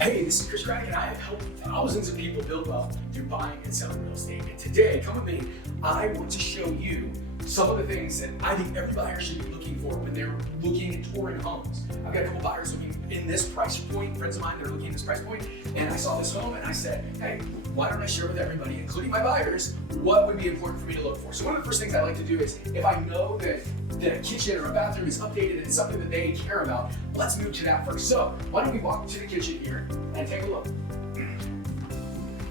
Hey, this is Chris Craddock, and I have helped thousands of people build wealth through buying and selling real estate. And today, come with me, I want to show you some of the things that I think every buyer should be looking for when they're looking and touring homes. I've got a couple buyers looking in this price point, friends of mine that are looking at this price point, and I saw this home and I said, hey, why don't I share with everybody, including my buyers, what would be important for me to look for? So one of the first things I like to do is, if I know that a kitchen or a bathroom is updated and it's something that they care about, let's move to that first. So why don't we walk to the kitchen here and take a look.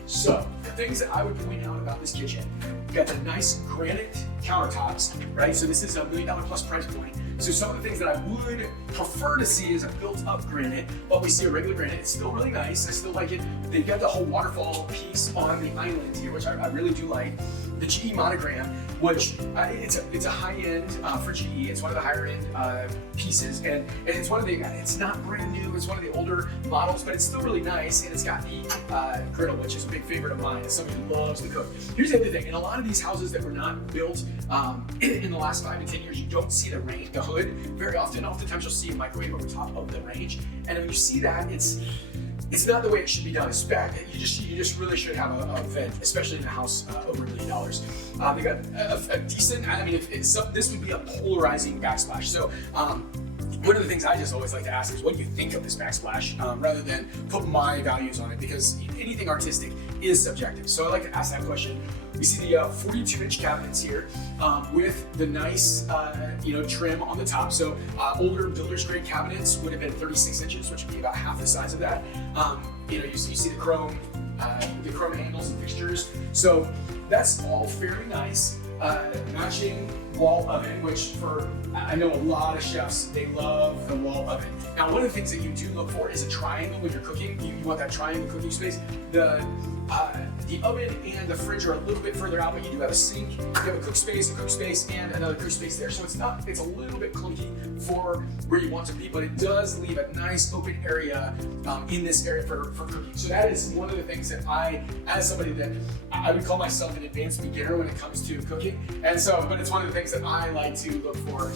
So the things that I would point out about this kitchen, you've got the nice granite countertops, right? So this is $1 million plus price point. So some of the things that I would prefer to see is a built-up granite, but we see a regular granite. It's still really nice. I still like it. They've got the whole waterfall piece on the island here, which I really do like. The GE monogram, which it's a high-end for GE. It's one of the higher-end pieces, and it's one of the. It's not brand new. It's one of the older models, but it's still really nice. And it's got the griddle, which is a big favorite of mine. As somebody who loves to cook. Here's the other thing: in a lot of these houses that were not built in the last 5 to 10 years, you don't see the range, the hood very often. Oftentimes, you'll see a microwave over top of the range, and when you see that, it's not the way it should be done. It's bad. You just really should have a vent, especially in a house over $1 million. They got a decent. I mean, this would be a polarizing backsplash. So. One of the things I just always like to ask is, what do you think of this backsplash, rather than put my values on it, because anything artistic is subjective. So I like to ask that question. We see the 42-inch cabinets here with the nice, trim on the top. So older builder's grade cabinets would have been 36 inches, which would be about half the size of that. You see the chrome handles and fixtures. So that's all fairly nice. Matching wall oven, which I know a lot of chefs, they love the wall oven. Now, one of the things that you do look for is a triangle when you're cooking. You want that triangle cooking space. The oven and the fridge are a little bit further out, but you do have a sink, you have a cook space, and another cook space there. So it's a little bit clunky for where you want to be, but it does leave a nice open area in this area for cooking. So that is one of the things that as somebody that I would call myself an advanced beginner when it comes to cooking. And so, but it's one of the things that I like to look for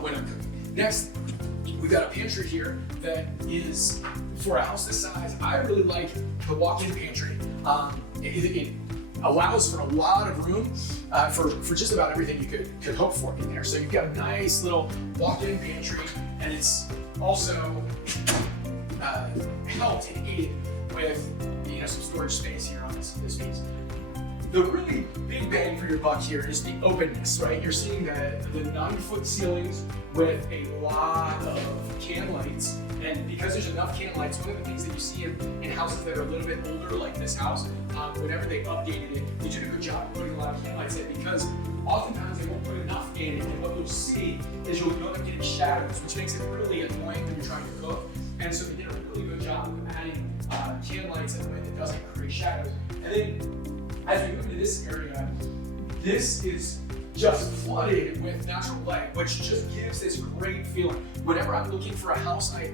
when I'm cooking. Next, we've got a pantry here that is, for a house this size, I really like the walk-in pantry. It allows for a lot of room for just about everything you could hope for in there. So you've got a nice little walk-in pantry, and it's also helped and aided with some storage space here on this piece. The really big bang for your buck here is the openness, right? You're seeing the 9-foot ceilings with a lot of can lights. And because there's enough can lights, one of the things that you see in houses that are a little bit older, like this house, whenever they updated it, they did a good job of putting a lot of can lights in, because oftentimes they won't put enough in it. And what you'll see is you'll end up getting shadows, which makes it really annoying when you're trying to cook. And so they did a really good job of adding can lights in a way that doesn't create shadows. And then, as we move into this area, this is just flooded with natural light, which just gives this great feeling. Whenever I'm looking for a house, I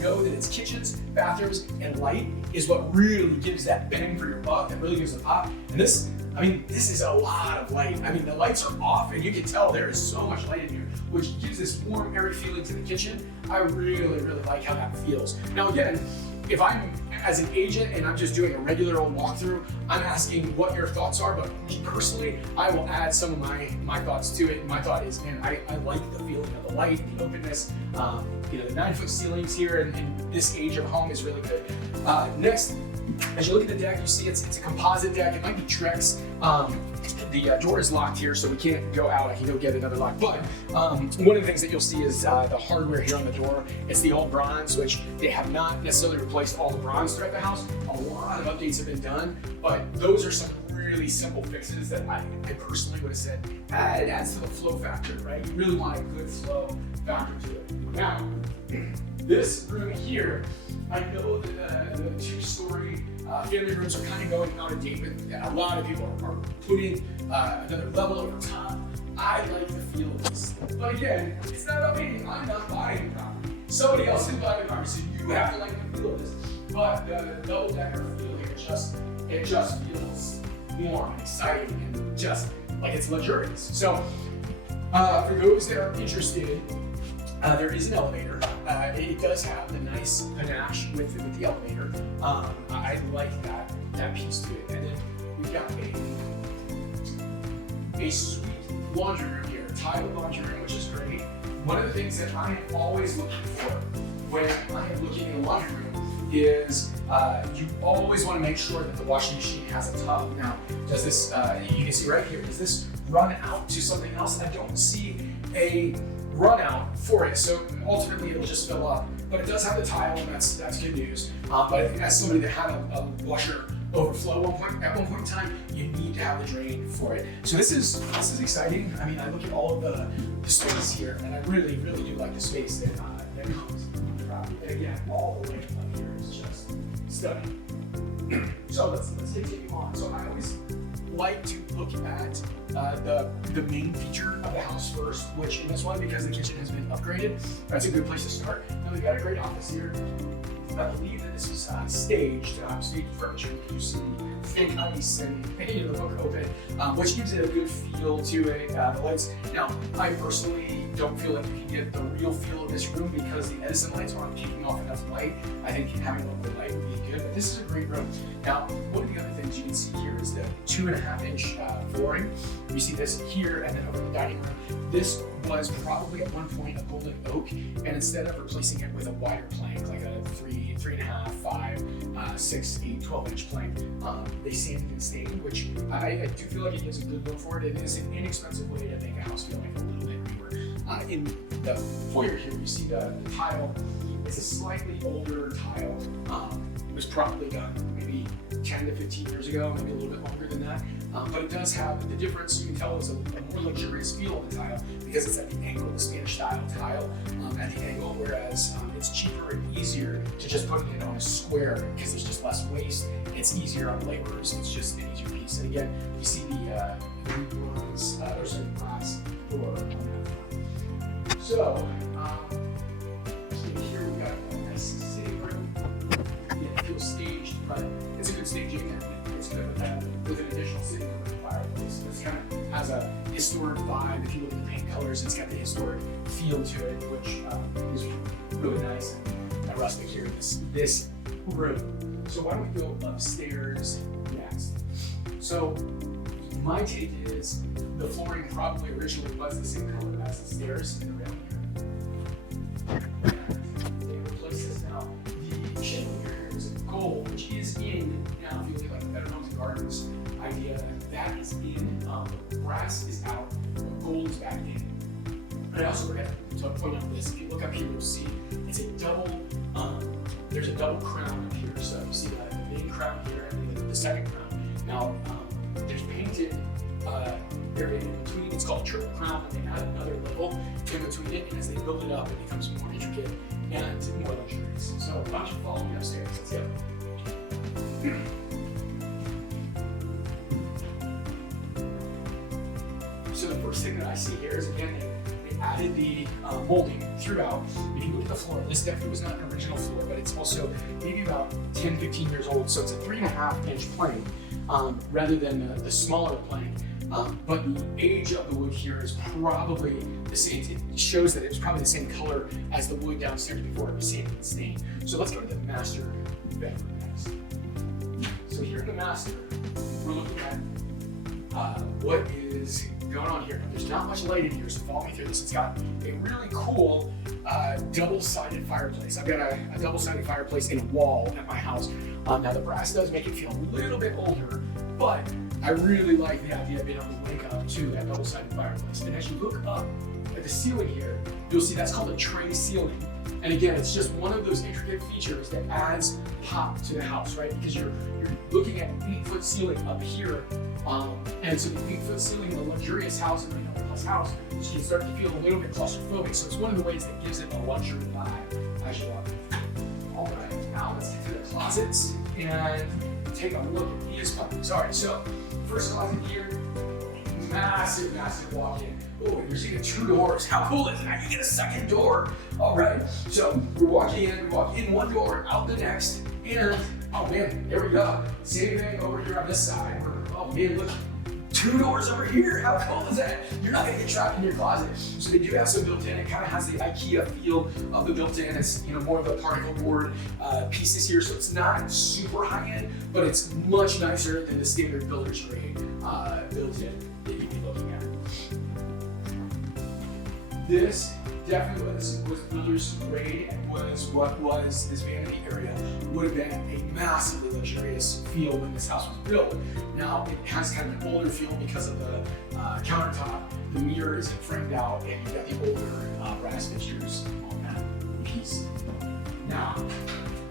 know that it's kitchens, bathrooms, and light is what really gives that bang for your buck, that really gives a pop. And this is a lot of light. I mean, the lights are off, and you can tell there is so much light in here, which gives this warm, airy feeling to the kitchen. I really, really like how that feels. Now, again, if I'm as an agent and I'm just doing a regular old walkthrough, I'm asking what your thoughts are, but me personally, I will add some of my thoughts to it. My thought is, man, I like the feeling of the light, the openness, the 9-foot ceilings here, and this age of home is really good. Next, as you look at the deck, you see it's a composite deck. It might be Trex. The door is locked here, so we can't go out. I can go get another lock. But one of the things that you'll see is the hardware here on the door. It's the old bronze, which they have not necessarily replaced all the bronze throughout the house. A lot of updates have been done, but those are some really simple fixes that I personally would have said, it adds to the flow factor, right? You really want a good flow factor to it. Now, this room here, I know that the 2-story family rooms are kind of going out of date, but a lot of people are putting another level over top. I like the feel of this. But again, it's not about me. I'm not buying the property. Somebody else is buying the property, so you have to like the feel of this. But the double decker feel here, it just feels warm and exciting and just like it's luxurious. So for those that are interested, there is an elevator. it does have the nice panache with the elevator. I like that piece to it. And then we've got a sweet laundry room here, tiled laundry room, which is great. One of the things that I am always looking for when I am looking in a laundry room is you always want to make sure that the washing machine has a tub. Now, does this, you can see right here, does this run out to something else? I don't see a run out for it, so ultimately it'll just fill up. But it does have the tile, and that's good news. But I think as somebody that had a washer overflow at one point in time, you need to have the drain for it. So this is exciting. I mean, I look at all of the space here, and I really do like the space that comes with the property. And again, all the way up here is just stunning. So let's continue on. So I always like to look at the main feature of the house first, which in this one, because the kitchen has been upgraded, that's a good place to start. Now we've got a great office here. I believe that this was staged furniture. You see fake ice and the book open, which gives it a good feel to it. The lights. Now, I personally don't feel like you can get the real feel of this room because the Edison lights aren't kicking off enough light. I think having a little bit of light would be good, but this is a great room. Now, one of the other things you can see here is the 2.5-inch flooring. You see this here and then over the dining room. This was probably at one point a golden oak, and instead of replacing it with a wider plank, like a 3.5, 5, 6, 8, 12-inch plank, they sanded and stained, which I do feel like it gives a good look for it. It is an inexpensive way to make a house feel like a little bit newer. In the foyer here, you see the tile. It's a slightly older tile. It was probably done maybe 10 to 15 years ago, maybe a little bit longer than that. But it does have the difference. You can tell it's a more luxurious feel of the tile because it's at the angle, the Spanish style tile at the angle, whereas it's cheaper and easier to just put it on a square because there's just less waste. It's easier on laborers. It's just an easier piece. And again, you see the bronze, or sorry, brass door on that front. So here we've got a nice sitting room. It feels staged, but it's a good staging, and it's good with that, with an additional sitting room and fireplace. This kind of has a historic vibe. If you look at the paint colors, it's got the historic feel to it, which is really nice and rustic here in this room. So why don't we go upstairs next? So my take is the flooring probably originally was the same color as the stairs in the railing here. They replaced this now. The chandelier here is gold, which is in now. If you look at like Better Homes and Gardens idea, that is in. Brass is out, gold is back in. And I also forgot to point out this. If you look up here, you'll see it's a double. There's a double crown up here. So you see the main crown here and the second crown. Now there's painted area in between. It's called triple crown, and they add another level in between it. And as they build it up, it becomes more intricate and more luxurious. So why don't you follow me upstairs? Let's go. So the first thing that I see here is, again, they added the molding throughout. If you look at the floor, this definitely was not an original floor, but it's also maybe about 10, 15 years old. So it's a 3.5-inch plank rather than the smaller plank. But the age of the wood here is probably the same. It shows that it was probably the same color as the wood downstairs before it was sanded and stained. So let's go to the master bedroom next. So here in the master, we're looking at what is going on here. There's not much light in here, so follow me through this. It's got a really cool double-sided fireplace. I've got a double-sided fireplace in a wall at my house. Now the brass does make it feel a little bit older, but I really like the idea of being able to wake up to that double-sided fireplace. And as you look up at the ceiling here, you'll see that's called a tray ceiling. And again, it's just one of those intricate features that adds pop to the house, right? Because you're looking at an 8-foot ceiling up here. And so the 8-foot ceiling in a luxurious house, and a plus house, so you start to feel a little bit claustrophobic. So it's one of the ways that gives it a luxury vibe as you walk in. All right, now let's get to the closets and take a look at these puppies. All right, so first closet here, massive walk-in. Oh, you're seeing 2 doors. How cool is it? Now you get a second door. All right, so we walk in one door, out the next, and oh man, there we go. Same thing over here on this side. Oh man, look, 2 doors over here. How cool is that? You're not gonna get trapped in your closet. So they do have some built-in. It kind of has the IKEA feel of the built-in. It's more of the particle board pieces here, so it's not super high-end, but it's much nicer than the standard builder's grade built-in that you'd be looking at. This definitely was builder's grade and was what was this vanity area would have been a massively luxurious feel when this house was built. Now it has kind of an older feel because of the countertop. The mirror isn't framed out, and you've got the older brass fixtures on that piece. Now,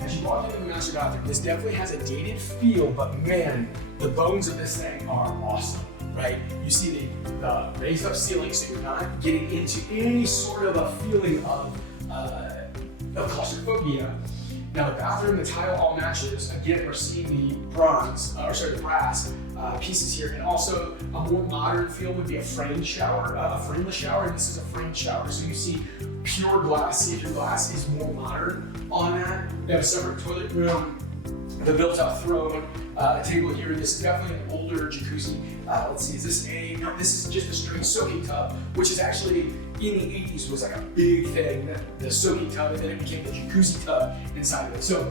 as you walk into the master bathroom, this definitely has a dated feel, but man, the bones of this thing are awesome. Right? You see the raised up ceiling, so you're not getting into any sort of a feeling of claustrophobia. Now the bathroom, the tile all matches. Again, we're seeing the the brass pieces here, and also a more modern feel would be a framed shower, a frameless shower, and this is a framed shower. So you see pure glass, see-through glass is more modern on that. We have a separate toilet room, the built-out throne, a table here. This is definitely an older jacuzzi. Let's see, is this no, this is just a straight soaking tub, which is actually in the 80s was like a big thing, the soaking tub, and then it became the jacuzzi tub inside of it. So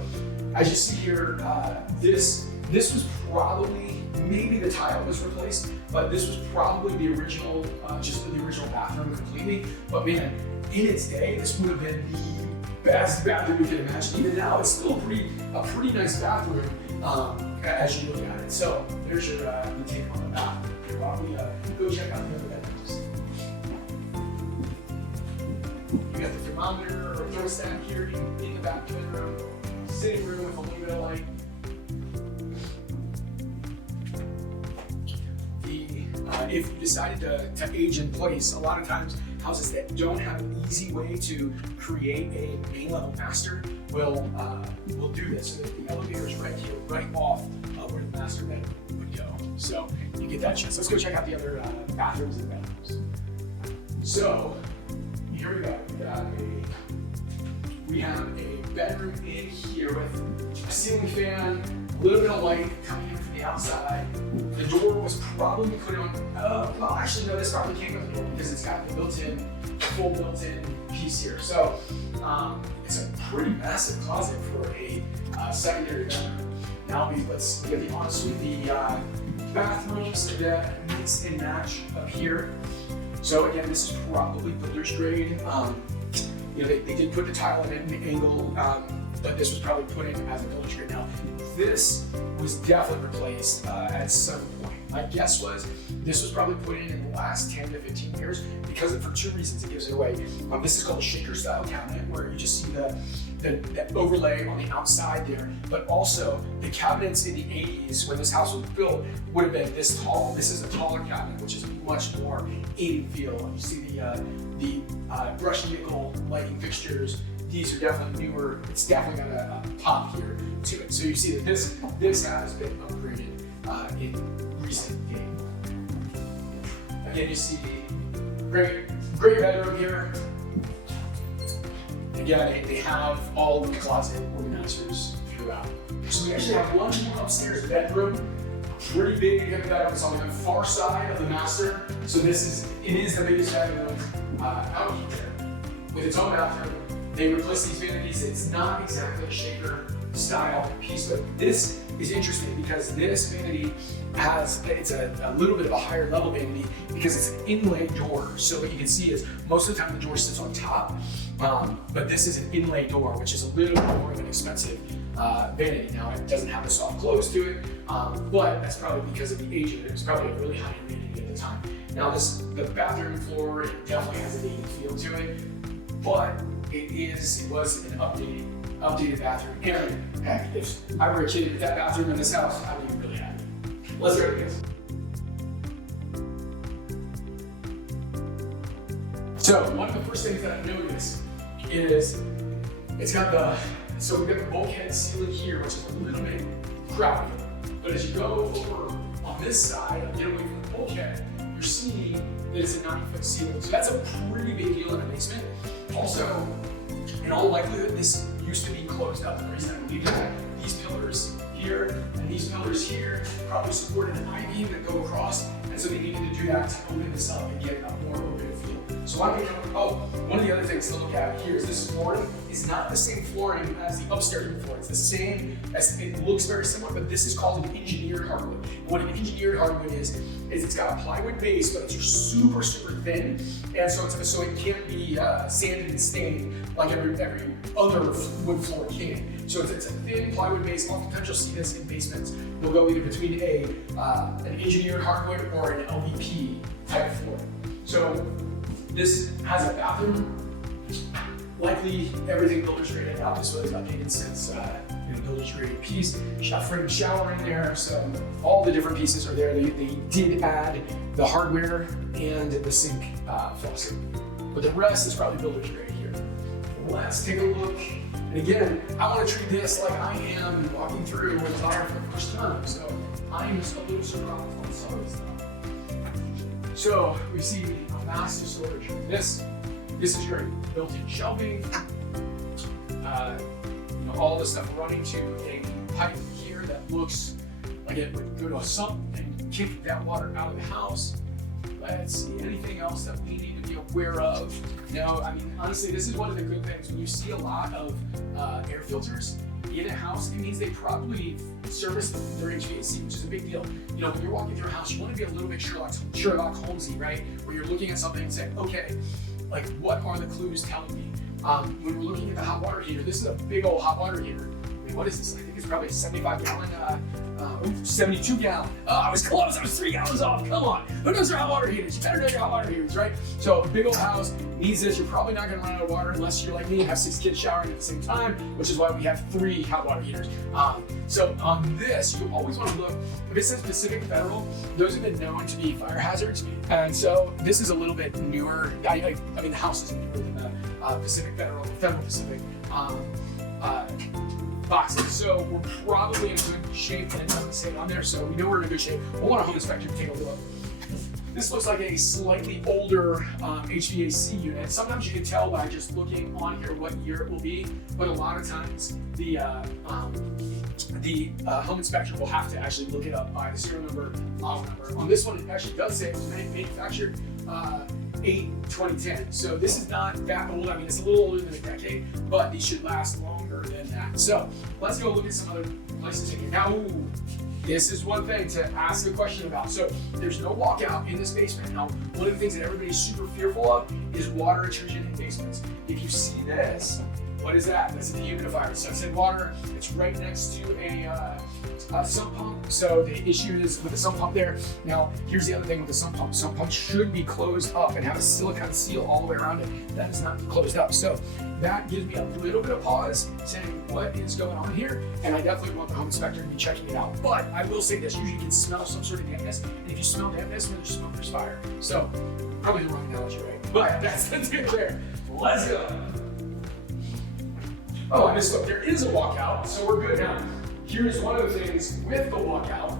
as you see here, this was probably, maybe the tile was replaced, but this was probably the original, just the original bathroom completely. But man, in its day, this would have been the best bathroom you can imagine. Even now, it's still a pretty nice bathroom as you look at it. So there's your take on the bathroom. While we go check out the other bedrooms. You got the thermometer or thermostat here in the back bedroom, sitting room with a little bit of light. If you decided to age in place, a lot of times houses that don't have an easy way to create a main level master will do this. So the elevator is right here, right off where the master bedroom would go. So you get that chance. Let's go check out the other bathrooms and bedrooms. So here we go. We have a bedroom in here with a ceiling fan, a little bit of light coming in from the outside. The door was probably put on, well actually no, this probably came with the door because it's got the full built-in piece here. So it's a pretty massive closet for a secondary bedroom. Now let's get the ensuite, the bathrooms that mix and match up here. So again, this is probably builder's grade. They did put the tile in an angle, but this was probably put in as a builder's grade. Now, this was definitely replaced at some point. My guess was this was probably put in the last 10 to 15 years because for 2 reasons it gives it away. This is called a shaker style cabinet where you just see the overlay on the outside there, but also the cabinets in the 80s when this house was built would have been this tall. This is a taller cabinet, which is much more 80 feel. You see the brushed nickel lighting fixtures. These are definitely newer. It's definitely got a pop here to it. So you see that this has been upgraded in recent days. Again, you see great bedroom here. Again, they have all of the closet organizers throughout. So we actually have one more upstairs bedroom. Pretty big bedroom. It's on the far side of the master. So it is the biggest bedroom out here with its own bathroom. They replaced these vanities. It's not exactly a shaker style piece, but this is interesting because this vanity it's a little bit of a higher level vanity because it's an inlay door. So what you can see is most of the time the door sits on top, but this is an inlay door, which is a little bit more of an expensive vanity. Now it doesn't have a soft close to it, but that's probably because of the age of it. It was probably a really high-end vanity at the time. Now the bathroom floor, it definitely has a dated feel to it, but it was an updated bathroom. And heck, if I were a kid with that bathroom in this house, I would be really happy. Let's go to this. So one of the first things that I noticed is we've got the bulkhead ceiling here, which is a little bit crowded. But as you go over on this side, get away from the bulkhead, you're seeing that it's a 90-foot ceiling. So that's a pretty big deal in a basement. Also, in all likelihood, this used to be closed up. The reason I believe that, these pillars here and these pillars here probably supported an I-beam that go across, and so they needed to do that to open this up and get a more open feel. So I can come, one of the other things to look at here is this flooring is not the same flooring as the upstairs floor. It's the same, it looks very similar, but this is called an engineered hardwood. And what an engineered hardwood is it's got a plywood base, but it's just super, super thin, and so it can't be sanded and stained like every other wood floor can. So it's a thin plywood base. Oftentimes you'll see this in basements. They'll go either between an engineered hardwood or an LVP type floor. So this has a bathroom. Likely everything builder's rated out. This was updated since builder's rated piece. You got a framed shower in there, so all the different pieces are there. They did add the hardware and the sink faucet, but the rest is probably builder's rated here. Let's take a look. And again, I want to treat this like I am walking through with Tyler for the first time, so I'm just a little surprised on some of this stuff. So we see a massive storage room. This is your built-in shelving. All the stuff running to a pipe here that looks like it would go to a sump and kick that water out of the house. Let's see, anything else that we need to be aware of? I mean, honestly, this is one of the good things. When you see a lot of air filters in a house, it means they probably service their HVAC, which is a big deal. When you're walking through a house, you want to be a little bit Sherlock Holmesy, right? Where you're looking at something and saying, okay, like what are the clues telling me? When we're looking at the hot water heater, this is a big old hot water heater. I mean, what is this? I think it's probably a 72 gallon. Oh, I was close. I was 3 gallons off. Come on. Who knows their hot water heaters? You better know your hot water heaters, right? So a big old house needs this. You're probably not going to run out of water unless you're like me and have 6 kids showering at the same time, which is why we have 3 hot water heaters. So on this, you always want to look. If it says Pacific Federal, those have been known to be fire hazards, and so this is a little bit newer. I mean, the house is newer than the Federal Pacific boxes. So we're probably in good shape, and it doesn't say it on there, so we know we're in good shape. We'll want a home inspector to take a look. This looks like a slightly older HVAC unit. Sometimes you can tell by just looking on here what year it will be, but a lot of times the home inspector will have to actually look it up by the serial number, model number. On this one, it actually does say it was manufactured 8/2010. So this is not that old. I mean, it's a little older than a decade, but these should last longer than that. So let's go look at some other places in here. Now, this is one thing to ask a question about. So there's no walkout in this basement. Now, one of the things that everybody's super fearful of is water intrusion in basements. If you see this, what is that? That's a dehumidifier. Sunset water. It's right next to a sump pump. So the issue is with the sump pump there. Now, here's the other thing with the sump pump. Sump pump should be closed up and have a silicone seal all the way around it. That is not closed up. So that gives me a little bit of pause saying what is going on here. And I definitely want the home inspector to be checking it out. But I will say this, usually you can smell some sort of dampness. And if you smell dampness, when there's smoke, there's fire. So probably the wrong analogy, right? But that's the deal there. Let's go. Oh, I misspoke. There is a walkout, so we're good now. Here's one of the things with the walkout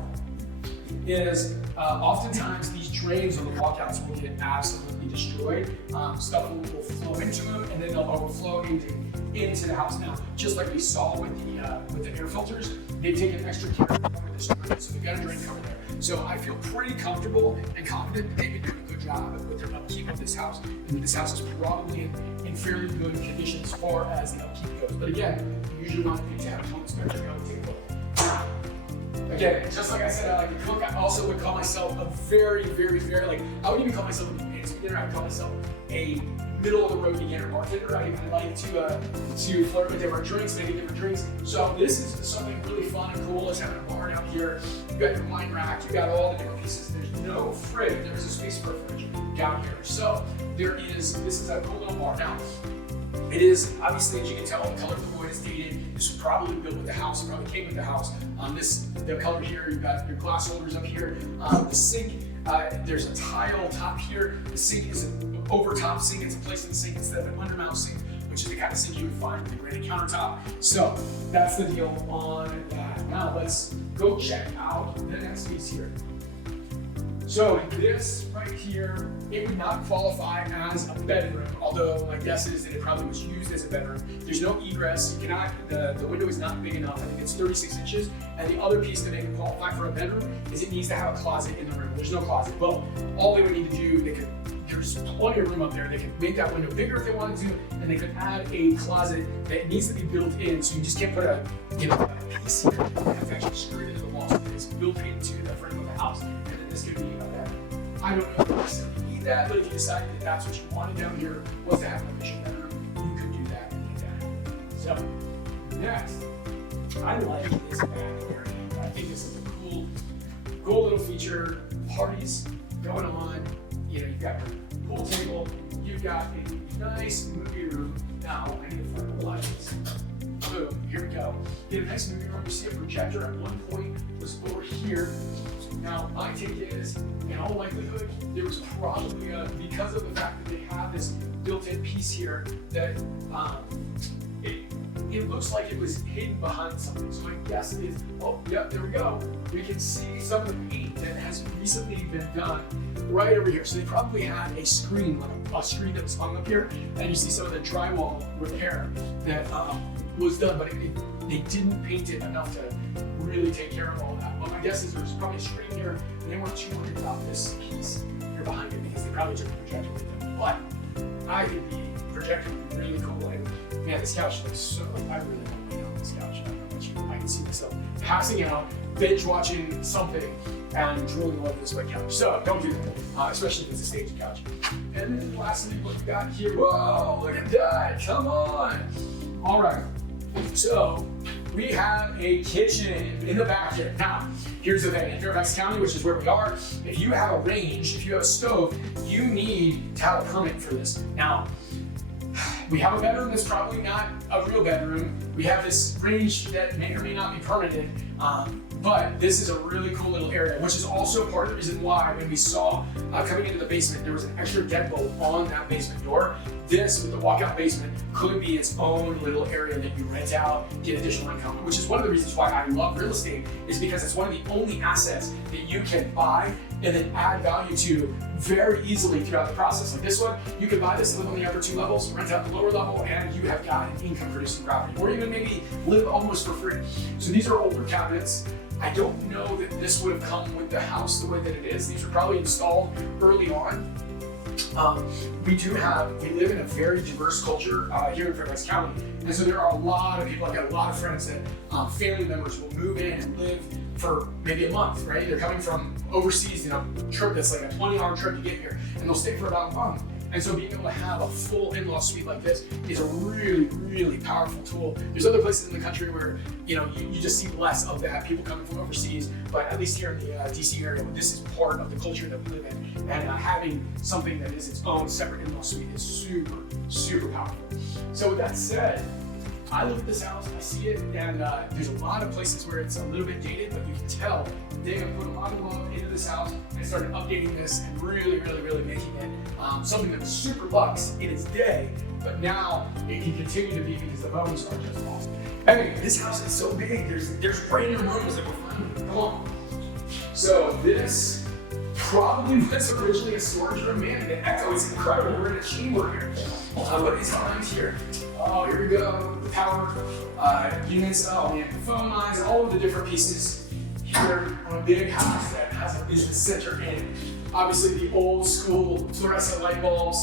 is oftentimes these drains on the walkouts will get absolutely destroyed. Stuff will flow into them, and then they'll overflow into the house. Now, just like we saw with the air filters, they've taken extra care to cover this drain, so they've got a drain cover there. So I feel pretty comfortable and confident that they've been doing a good job with their upkeep of this house, and this house is probably in fairly good condition as far as the upkeep goes. But again, you usually want to have a home inspector go and take a look. Now, again, just like I said, I like to cook. I also would call myself a very, very, very, I wouldn't even call myself a advanced beginner. I would call myself a middle of the road beginner bartender. I like to flirt with different drinks, making different drinks. So this is something really fun and cool. It's having a bar down here. You got your wine rack. You got all the different pieces. There's no fridge. There's a space for a fridge down here. So this is a cool little bar. Now, it is obviously, as you can tell, the color of the wood is dated. This was probably built with the house. It probably came with the house. The color here, you've got your glass holders up here. The sink. There's a tile top here. The sink is an over-top sink. It's a place in the sink instead of an under-mount sink, which is the kind of sink you would find with a granite countertop. So that's the deal on that. Now let's go check out the next piece here. So this right right here, it would not qualify as a bedroom, although my guess is that it probably was used as a bedroom. There's no egress. You cannot, the window is not big enough. I think it's 36 inches. And the other piece to make it qualify for a bedroom is it needs to have a closet in the room. There's no closet. Well, all they would need to do, there's plenty of room up there. They could make that window bigger if they wanted to, and they could add a closet that needs to be built in. So you just can't put a piece here. You have to actually screw it into the wall. So it's built into the frame of the house. And then this could be a bedroom. I don't know if you necessarily need that, but if you decided that that's what you wanted down here was to have an efficient bedroom, you could do that and get that. So next, I like this back area. I think this is a cool little feature. Parties going on. You know, you've got your pool table, you've got a nice movie room. Now, I need to find the lights. Boom, here we go. You have a nice movie room. You see a projector at one point was over here. Now, my take is, in all likelihood, there was probably because of the fact that they have this built-in piece here that it looks like it was hidden behind something. So my guess is, oh, yep, there we go. We can see some of the paint that has recently been done right over here. So they probably had a screen, like a screen that was hung up here, and you see some of the drywall repair that was done, but they didn't paint it enough to really take care of all that. Well, my guess is there's probably a screen here, and they weren't too worried about this piece here behind it because they probably took the projector with them. But I think the projector would be really cool. And man, this couch looks so, I really want to lay on this couch. I don't know about you, I can see myself passing out, binge watching something, and drooling all over this wet couch. So don't do that, especially if it's a staged couch. And then lastly, what we got here, whoa, look at that, come on. All right, so we have a kitchen in the back here. Now, here's the thing, in Fairfax County, which is where we are, if you have a range, if you have a stove, you need to have a permit for this. Now, we have a bedroom that's probably not a real bedroom. We have this range that may or may not be permitted, but this is a really cool little area, which is also part of the reason why when we saw coming into the basement, there was an extra deadbolt on that basement door. This, with the walkout basement, could be its own little area that you rent out, get additional income, which is one of the reasons why I love real estate, is because it's one of the only assets that you can buy and then add value to very easily throughout the process. Like this one, you can buy this, live on the upper two levels, rent out the lower level, and you have got an income producing property, or even maybe live almost for free. So these are older cabinets. I don't know that this would have come with the house the way that it is. These were probably installed early on. We live in a very diverse culture here in Fairfax County. And so there are a lot of people, I've got a lot of friends that family members will move in and live for maybe a month, right? They're coming from overseas, trip that's like a 20-hour trip to get here, and they'll stay for about a month. And so being able to have a full in-law suite like this is a really, really powerful tool. There's other places in the country where, you just see less of that, people coming from overseas, but at least here in the DC area, this is part of the culture that we live in. And having something that is its own separate in-law suite is super, super powerful. So with that said, I look at this house, I see it, and there's a lot of places where it's a little bit dated, but you can tell they have put a lot of love into this house and started updating this and really, really, really making it something that was super luxe in its day, but now it can continue to be because the bones are just awesome. Anyway, this house is so big, there's brand new rooms that we're finding. Come on. So this probably was originally a storage room. Man, the echo is incredible. We're in a chamber here. But it's behind here. Oh, here we go. The power units. Oh man, the phone lines, all of the different pieces here on a big house that has a business center in it. Obviously, the old school fluorescent light bulbs.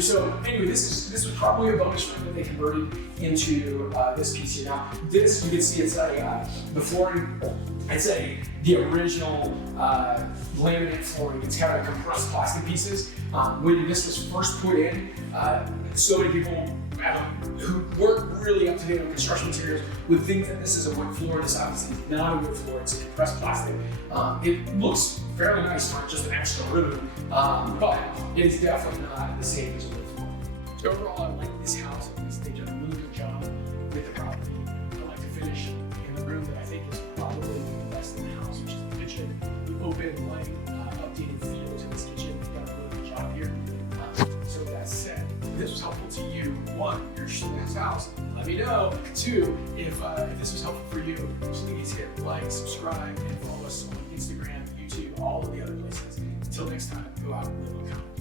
So anyway, this was probably a bonus room that they converted into this piece here. Now, this you can see it's the flooring. It's the original laminate flooring. It's kind of compressed plastic pieces. When this was first put in, so many people who weren't really up to date on construction materials would think that this is a wood floor. This obviously is not a wood floor, it's a compressed plastic. It looks fairly nice for just an extra room, but it's definitely not the same as a wood floor. So overall, I like this house. They did a really good job with the property. I like to finish in the room that I think is probably the best in the house, which is the kitchen. The open, light, updated feel to this kitchen. They've done a really good job here. So with that said, if this was helpful to you, one, you're interested in this house, let me know. Two, if this was helpful for you, please hit like, subscribe, and follow us on Instagram, YouTube, all of the other places. Until next time, go out and live on common.